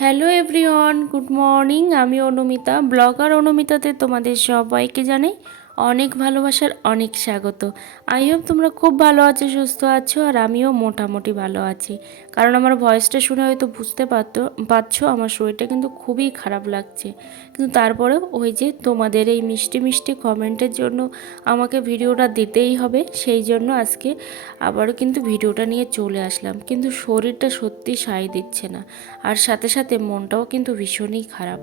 Hello everyone good morning. আমি Anumita blogger অনুমিতাতে তোমাদের সবাইকে জানাই অনেক ভালোবাসার অনেক স্বাগত। আই হোপ তোমরা খুব ভালো আছো, সুস্থ আছো, আর আমিও মোটামুটি ভালো আছি। কারণ আমার ভয়েসটা শুনে হয়তো বুঝতে পারতো, পারছ, আমার শরীরটা কিন্তু খুবই খারাপ লাগছে। কিন্তু তারপরেও ওই যে তোমাদের এই মিষ্টি মিষ্টি কমেন্টের জন্য আমাকে ভিডিওটা দিতেই হবে, সেই জন্য আজকে আবারও কিন্তু ভিডিওটা নিয়ে চলে আসলাম। কিন্তু শরীরটা সত্যি সায় দিচ্ছে না, আর সাথে সাথে মনটাও কিন্তু ভীষণই খারাপ।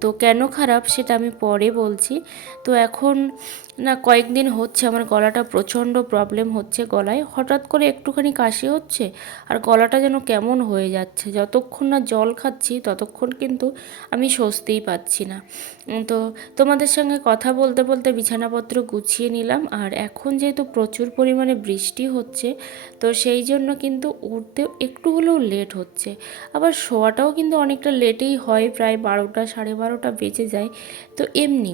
তো কেন খারাপ সেটা আমি পরে বলছি। তো এখন না, কয়েকদিন হচ্ছে, আমার গলাটা প্রচণ্ড প্রবলেম হচ্ছে গলায়। হঠাৎ করে একটুখানি কাশি হচ্ছে, আর গলাটা যেন কেমন হয়ে যাচ্ছে। যতক্ষণ না জল খাচ্ছি, ততক্ষণ কিন্তু আমি স্বস্তিই পাচ্ছি না। তো তোমাদের সঙ্গে কথা বলতে বলতে বিছানাপত্র গুছিয়ে নিলাম, আর এখন যেহেতু প্রচুর পরিমাণে বৃষ্টি হচ্ছে, তো সেই জন্য কিন্তু উঠতে একটু হলেও লেট হচ্ছে। আবার শোয়াটাও কিন্তু অনেকটা লেটেই হয়, প্রায় বারোটা, সাড়ে বারোটা বেজে যায়। তো এমনি,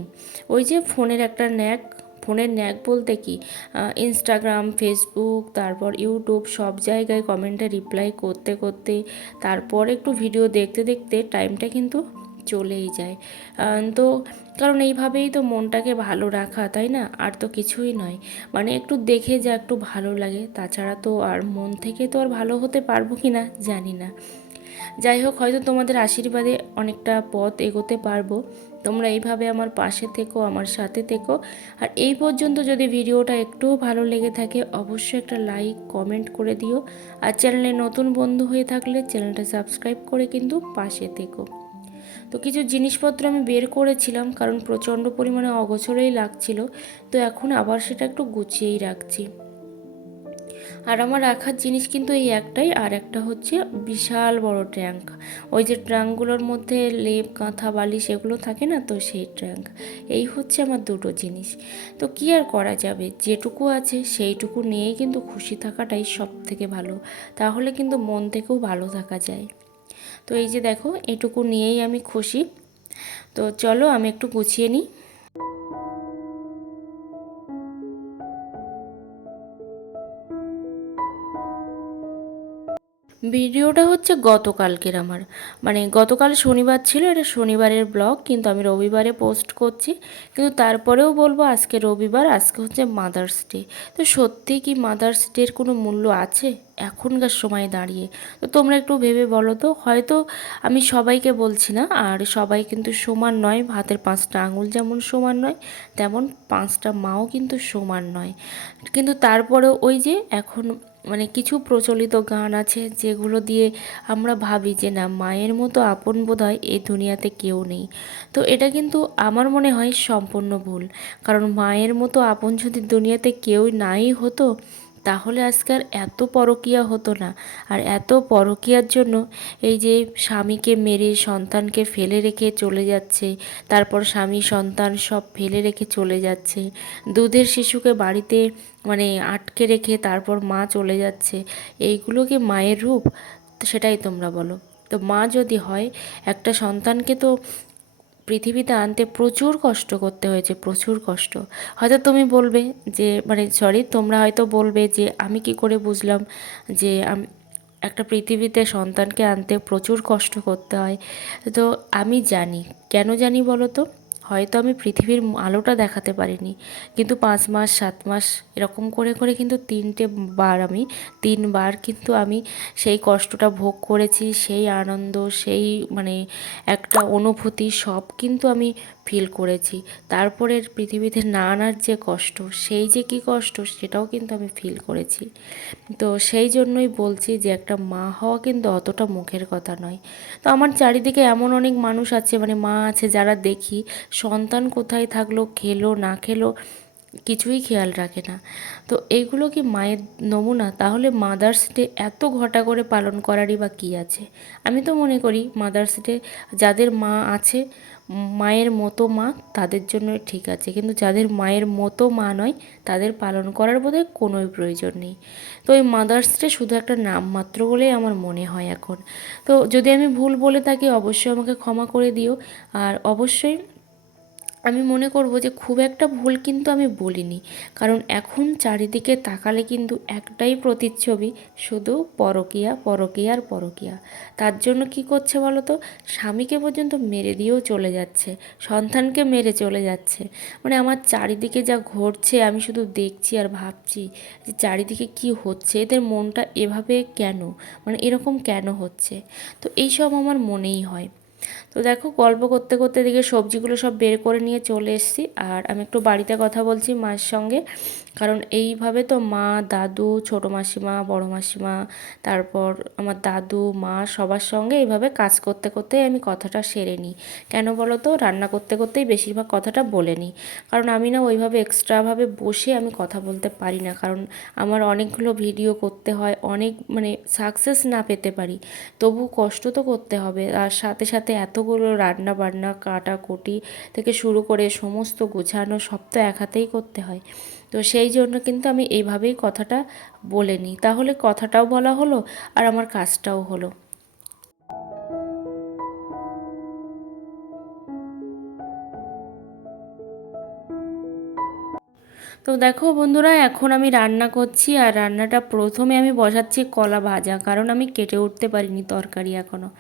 ওই যে ফোনের একটা ন্যাক ফোনের ন্যাক বলতে কি? ইনস্টাগ্রাম ফেসবুক তারপর ইউটিউব সব জায়গায় কমেন্টে রিপ্লাই করতে করতে, তারপর একটু ভিডিও দেখতে দেখতে টাইমটা কিন্তু চলেই যায়। তো কারণ এইভাবেই তো মনটাকে ভালো রাখা, তাই না? আর তো কিছুই নয়। মানে একটু দেখে যা একটু ভালো লাগে, তাছাড়া তো আর মন থেকে তো আর ভালো হতে পারব কি না জানি না। যাই হোক, হয়তো তোমাদের আশীর্বাদে অনেকটা পথ এগোতে পারব। তোমরা এইভাবে আমার পাশে থেকো, আমার সাথে থেকো। আর এই পর্যন্ত যদি ভিডিওটা একটুও ভালো লেগে থাকে, অবশ্যই একটা লাইক, কমেন্ট করে দিও। আর চ্যানেলে নতুন বন্ধু হয়ে থাকলে চ্যানেলটা সাবস্ক্রাইব করে কিন্তু পাশে থেকো। তো কিছু জিনিসপত্র আমি বের করেছিলাম, কারণ প্রচণ্ড পরিমাণে অগোছরেই লাগছিল। তো এখন আবার সেটা একটু গুছিয়েই রাখছি। আর আমার রাখার জিনিস কিন্তু এই একটাই, আর একটা হচ্ছে বিশাল বড় ট্যাঙ্ক ওই যে ট্রাঙ্কগুলোর মধ্যে লেপ কাঁথা বালিশ এগুলো থাকে না তো সেই ট্যাঙ্ক এই হচ্ছে আমার দুটো জিনিস। তো কি আর করা যাবে? যেটুকু আছে সেইটুকু নিয়েই কিন্তু খুশি থাকাটাই সব থেকে ভালো। তাহলে কিন্তু মন থেকেও ভালো থাকা যায়। তো এই যে দেখো, এটুকু নিয়েই আমি খুশি। তো চলো আমি একটু গুছিয়ে নিই। ভিডিওটা হচ্ছে গতকালকের আমার। মানে গতকাল শনিবার ছিল, এটা শনিবারের ব্লগ, কিন্তু আমি রবিবারে পোস্ট করছি। কিন্তু তারপরেও বলব আজকে রবিবার, আজকে হচ্ছে মাদার্স ডে তো সত্যি কি মাদার্স ডের কোনো মূল্য আছে? এখনকার সময় দাঁড়িয়ে। তো তোমরা একটু ভেবে বলো তো, হয়তো আমি সবাইকে বলছি না, আর সবাই কিন্তু সমান নয়, হাতের পাঁচটা আঙুল যেমন সমান নয়, তেমন পাঁচটা মাও কিন্তু সমান নয়। কিন্তু তারপরেও ওই যে এখন মানে কিছু প্রচলিত গান আছে যেগুলো দিয়ে আমরা ভাবি যে না, মায়ের মতো আপন বোধ হয় এই দুনিয়াতে কেউ নেই। তো এটা কিন্তু আমার মনে হয় সম্পূর্ণ ভুল। কারণ মায়ের মতো আপন যদি দুনিয়াতে কেউ নাই হতো, তাহলে আজকাল এত পরকিয়া হতো না। আর এত পরকিয়ার জন্য এই যে স্বামীকে মেরে, সন্তানকে ফেলে রেখে চলে যাচ্ছে, তারপর স্বামী, সন্তান সব ফেলে রেখে চলে যাচ্ছে, দুধের শিশুকে বাড়িতে মানে আটকে রেখে তারপর মা চলে যাচ্ছে। এইগুলো কি মায়ের রূপ? সেটাই তোমরা বলো। তো মা যদি হয়, একটা সন্তানকে তো পৃথিবীতে আনতে প্রচুর কষ্ট করতে হয়েছে, প্রচুর কষ্ট। হয়তো তুমি বলবে যে মানে সরি তোমরা হয়তো বলবে যে, আমি কি করে বুঝলাম যে, আমি, একটা পৃথিবীতে সন্তানকে আনতে প্রচুর কষ্ট করতে হয়? তো আমি জানি। কেন জানি বলো তো? হয়তো আমি পৃথিবীর আলোটা দেখাতে পারিনি। কিন্তু পাঁচ মাস, সাত মাস এরকম করে করে কিন্তু তিনটে বার আমি, তিনবার কিন্তু আমি সেই কষ্টটা ভোগ করেছি, সেই আনন্দ, সেই মানে একটা অনুভূতি সব কিন্তু আমি ফিল করেছি। তারপরে পৃথিবীতে না আনার যে কষ্ট, সেই যে কি কষ্ট, সেটাও কিন্তু আমি ফিল করেছি। তো সেই জন্যই বলছি যে একটা মা হওয়া কিন্তু অতটা মুখের কথা নয়। তো আমার চারিদিকে এমন অনেক মানুষ আছে মানে মা আছে যারা দেখি সন্তান কোথায় থাকল, খেলো, না খেলো, কিছুই খেয়াল রাখে না। তো এইগুলো কি মায়ের নমুনা? তাহলে মাদার্স ডে এত ঘটা করে পালন করারই বা কী আছে? আমি তো মনে করি মাদার্স ডে যাদের মা আছে মায়ের মতো মা তাদের জন্য ঠিক আছে। কিন্তু যাদের মায়ের মতো মা নয়, তাদের পালন করার বোধহয় কোনোই প্রয়োজন নেই। তো ওই মাদার্স ডে শুধু একটা নাম মাত্র বলেই আমার মনে হয় এখন। তো যদি আমি ভুল বলে থাকি, অবশ্যই আমাকে ক্ষমা করে দিও। আর অবশ্যই আমি মনে করব যে খুব একটা ভুল কিন্তু আমি বলিনি। কারণ এখন চারিদিকে তাকালে কিন্তু একটাই প্রতিচ্ছবি, শুধু পরকিয়া পরকিয়া আর পরকিয়া। তার জন্য কি করছে বলো তো? স্বামীকে পর্যন্ত মেরে দিয়েও চলে যাচ্ছে, সন্তানকে মেরে চলে যাচ্ছে। মানে আমার চারিদিকে যা ঘটছে, আমি শুধু দেখছি আর ভাবছি যে চারিদিকে কি হচ্ছে, এদের মনটা এভাবে কেন? মানে এরকম কেন হচ্ছে? তো এইসব আমার মনেই হয়। তো দেখো গল্প করতে করতে দিকে সবজিগুলো সব বের করে নিয়ে চলে এসেছি। আর আমি একটু বাড়িতে কথা বলছি মায়ের সঙ্গে। কারণ এইভাবে তো মা, দাদু, ছোটো মাসিমা, বড় মাসিমা, তারপর আমার দাদু, মা সবার সঙ্গে এইভাবে কাজ করতে করতেই আমি কথাটা সেরে নিই। কেন বলো তো? রান্না করতে করতেই বেশিরভাগ কথাটা বলে নিই। কারণ আমি না ওইভাবে এক্সট্রাভাবে বসে আমি কথা বলতে পারি না। কারণ আমার অনেকগুলো ভিডিও করতে হয়, অনেক মানে সাকসেস না পেতে পারি। তবু কষ্ট তো করতে হবে। আর সাথে সাথে এতগুলো রান্না বান্না কাটাকুটি থেকে শুরু করে সমস্ত গোছানো সব তো এক হাতেই করতে হয়। তো সেই জন্য কিন্তু আমি এইভাবেই কথাটা বলে নিই। তাহলে কথাটাও বলা হলো আর আমার কাজটাও হলো। তো দেখো বন্ধুরা, এখন আমি রান্না করছি আর রান্নাটা প্রথমে আমি বসাচ্ছি কলা ভাজা, কারণ আমি কেটে উঠতে পারিনি তরকারি এখনও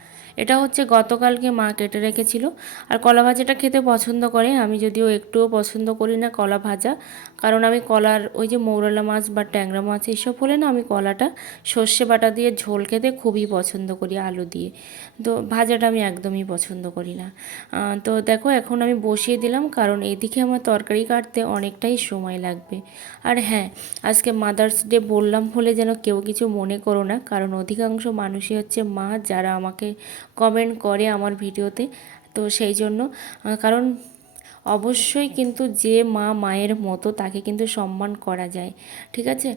এটা হচ্ছে গতকালকে মা কেটে রেখেছিল। আর কলা ভাজাটা খেতে পছন্দ করে, আমি যদিও একটুও পছন্দ করি না কলা ভাজা। কারণ আমি কলার ওই যে মৌরলা মাছ বা ট্যাংরা মাছ এইসব হলে না আমি কলাটা সর্ষে বাটা দিয়ে ঝোল খেতে খুবই পছন্দ করি আলু দিয়ে। তো ভাজাটা আমি একদমই পছন্দ করি না। তো দেখো এখন আমি বসিয়ে দিলাম, কারণ এদিকে আমার তরকারি কাটতে অনেকটাই সময় লাগবে। আর হ্যাঁ আজকে মাদার্স ডে বললাম বলে যেন কেউ কিছু মনে করো না, কারণ অধিকাংশ মানুষই হচ্ছে মা যারা আমাকে কমেন্ট করে আমার ভিডিওতে। তো সেই জন্য কারণ অবশ্যই কিন্তু যে মা মায়ের মতো তাকে কিন্তু সম্মান করা যায়, ঠিক আছে?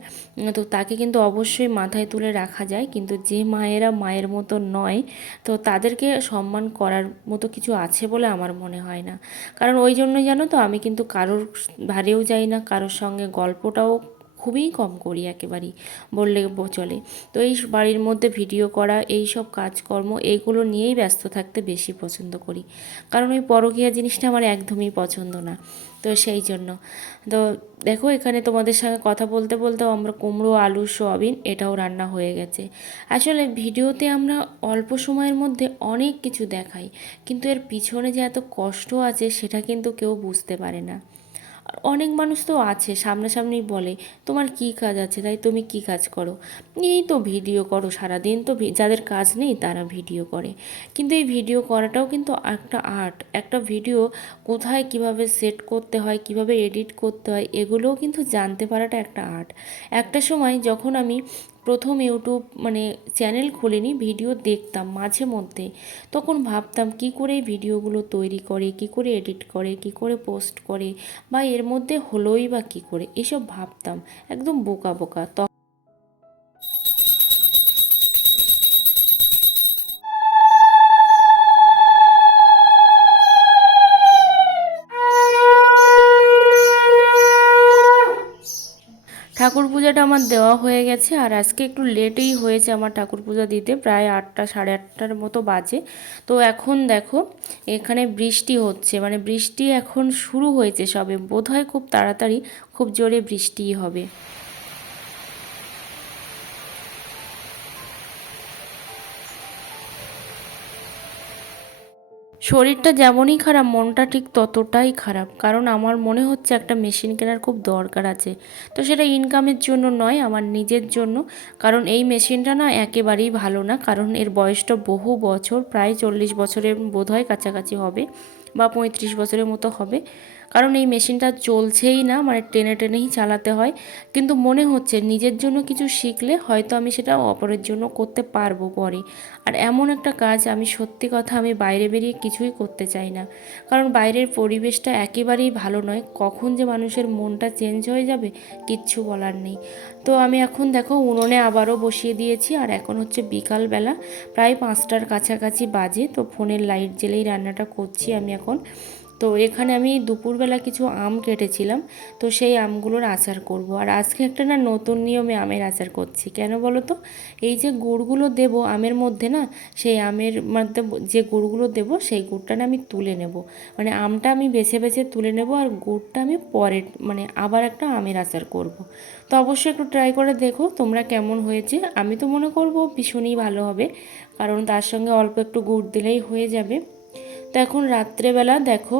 তো তাকে কিন্তু অবশ্যই মাথায় তুলে রাখা যায়, কিন্তু যে মায়েরা মায়ের মতো নয়, তো তাদেরকে সম্মান করার মতো কিছু আছে বলে আমার মনে হয় না। কারণ ওই জন্য জানো তো, আমি কিন্তু কারোর ধারেও যাই না, কারোর সঙ্গে গল্পটাও খুবই কম করি একেবারেই, বললে চলে। তো এই বাড়ির মধ্যে ভিডিও করা, এই সব কাজকর্ম এইগুলো নিয়েই ব্যস্ত থাকতে বেশি পছন্দ করি। কারণ ওই পরকীয়া জিনিসটা আমার একদমই পছন্দ না, তো সেই জন্য। তো দেখো, এখানে তোমাদের সঙ্গে কথা বলতে বলতেও আমরা কুমড়ো, আলু, সোয়াবিন, এটাও রান্না হয়ে গেছে। আসলে ভিডিওতে আমরা অল্প সময়ের মধ্যে অনেক কিছু দেখাই, কিন্তু এর পিছনে যে এত কষ্ট আছে, সেটা কিন্তু কেউ বুঝতে পারে না। অনেক মানুষ তো আছে, সামনাসামনি বলে, তোমার কি কাজ আছে? তাই তুমি কি কাজ করো? এই তো ভিডিও করো সারাদিন, তো যাদের কাজ নেই তারা ভিডিও করে। কিন্তু এই ভিডিও করাটাও কিন্তু একটা আর্ট, একটা ভিডিও কোথায় কীভাবে সেট করতে হয়, কীভাবে এডিট করতে হয়, এগুলোও কিন্তু জানতে পারাটা একটা আর্ট। একটা সময় যখন আমি প্রথম ইউটিউব মানে চ্যানেল খুলে নিই ভিডিও দেখতাম মাঝে মধ্যে। তখন ভাবতাম কি করে ভিডিওগুলো তৈরি করে, কি করে এডিট করে, কি করে পোস্ট করে, বা এর মধ্যে হলোই বা কি করে? এসব ভাবতাম, একদম বোকা বোকা। পূজাটা আমার দেওয়া হয়ে গেছে আর আজকে একটু লেটেই হয়েছে আমার ঠাকুর পূজা দিতে, প্রায় আটটা, সাড়ে আটটার মতো বাজে। তো এখন দেখো, এখানে বৃষ্টি হচ্ছে মানে বৃষ্টি এখন শুরু হয়েছে সবে। বোধহয় খুব তাড়াতাড়ি, খুব জোরে বৃষ্টিই হবে। শরীরটা যেমনই খারাপ, মনটা ঠিক ততটাই খারাপ। কারণ আমার মনে হচ্ছে একটা মেশিন কেনার খুব দরকার আছে। তো সেটা ইনকামের জন্য নয়, আমার নিজের জন্য। কারণ এই মেশিনটা না একেবারেই ভালো না। কারণ এর বয়সটা বহু বছর, প্রায় চল্লিশ বছরের বোধহয় কাছাকাছি হবে বা পঁয়ত্রিশ বছরের মতো হবে। কারণ এই মেশিনটা চলছেই না মানে টেনে টেনেই চালাতে হয়। কিন্তু মনে হচ্ছে নিজের জন্য কিছু শিখলে হয়তো আমি সেটা অপরের জন্য করতে পারব পরে। আর এমন একটা কাজ আমি সত্যি কথা আমি বাইরে বেরিয়ে কিছুই করতে চাই না। কারণ বাইরের পরিবেশটা একেবারেই ভালো নয়, কখন যে মানুষের মনটা চেঞ্জ হয়ে যাবে কিচ্ছু বলার নেই। তো আমি এখন দেখো উনুনে আবারও বসিয়ে দিয়েছি, আর এখন হচ্ছে বিকালবেলা প্রায় পাঁচটার কাছাকাছি বাজে, তো ফোনের লাইট জ্বেলেই রান্নাটা করছি আমি এখন। তো এখানে আমি দুপুরবেলা কিছু আম কেটেছিলাম, তো সেই আমগুলোর আচার করব। আর আজকে একটা না নতুন নিয়মে আমের আচার করছি, কেন বলো তো? এই যে গুড়গুলো দেব আমের মধ্যে না, সেই আমের মধ্যে যে গুড়গুলো দেব সেই গুড়টা না আমি তুলে নেব। মানে আমটা আমি বেছে বেছে তুলে নেব আর গুড়টা আমি পরে মানে আবার একটা আমের আচার করব। তো অবশ্যই একটু ট্রাই করে দেখো তোমরা কেমন হয়েছে। আমি তো মনে করব ভীষণই ভালো হবে, কারণ তার সঙ্গে অল্প একটু গুড় দিলেই হয়ে যাবে। তো এখন রাত্রেবেলা দেখো,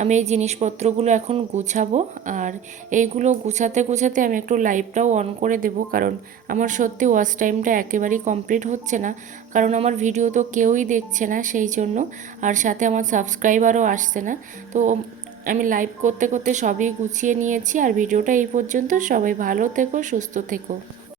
আমি এই জিনিসপত্রগুলো এখন গুছাবো। আর এইগুলো গুছাতে গুছাতে আমি একটু লাইভটাও অন করে দেব, কারণ আমার সত্যি ওয়াচ টাইমটা একেবারেই কমপ্লিট হচ্ছে না। কারণ আমার ভিডিও তো কেউই দেখছে না সেই জন্য, আর সাথে আমার সাবস্ক্রাইবারও আসছে না। তো আমি লাইভ করতে করতে সবই গুছিয়ে নিয়েছি, আর ভিডিওটা এই পর্যন্ত। সবাই ভালো থেকো, সুস্থ থেকো।